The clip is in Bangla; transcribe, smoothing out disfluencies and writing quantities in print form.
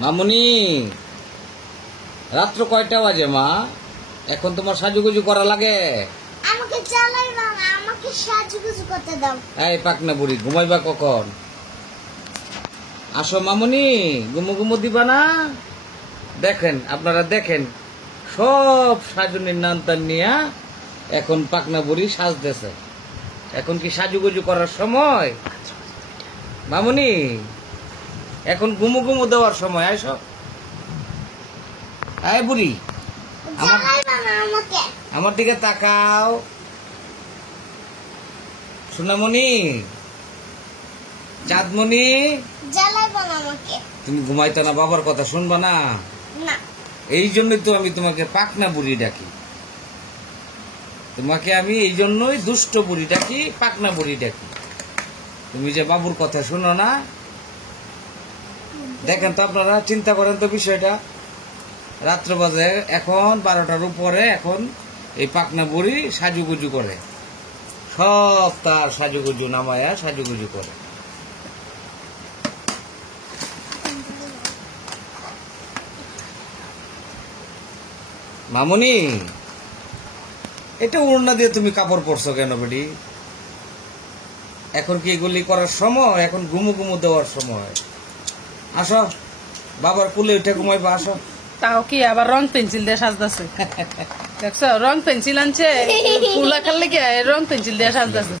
মামুনি, রাত্র কয়টা বাজে মা? এখন তোমার সাজুগুজু করা লাগে? আমাকে চালাইবা না, আমাকে সাজুগুজু করতে দাও। এই পাকনা বুড়ি, ঘুমাইবা কখন? আসো মামুনি, গুমু গুমু দিবা না? দেখেন, আপনারা দেখেন, সব সাজুনির নানতান নিয়া এখন পাকনা বুড়ি সাজতেছে। এখন কি সাজুগুজু করার সময়? মামুনি, এখন গুমু গুমু দেওয়ার সময়। আইসো, আয় বুড়ি, চালাইবা না আমাকে। আমার দিকে তাকাও। সোনামণি, চাঁদমণি, চালাইবা না আমাকে। তুমি ঘুমাইতো না, বাবার কথা শুনবা না? না। এই জন্যই তো আমি তোমাকে পাকনা বুড়ি ডাকি। তোমাকে আমি এই জন্যই দুষ্ট বুড়ি ডাকি, পাকনা বুড়ি ডাকি। তুমি যে বাবুর কথা শুনো না। দেখেন তো, আপনারা চিন্তা করেন তো বিষয়টা। রাত্র বাজে এখন 12টার উপরে, এখন এই পাকনা বুড়ি সাজুগুজু করে, সব তার সাজুগুজু নামায়া সাজুগুজু করে। মামুনি, এটা ওড়না দিয়ে তুমি কাপড় পরছো কেন বেডি? এখন কি এগুলি করার সময়? এখন ঘুমু ঘুমু দেওয়ার সময়। আসো, বাবার কুলে উঠে ঘুমাইবা, আসো। তাও কি আবার রং পেন্সিল দিয়ে সাজতেছে? দেখছো, রং পেন্সিল আনছে, ফুল আঁকার লেগে রং পেন্সিল দিয়ে সাজতেছে।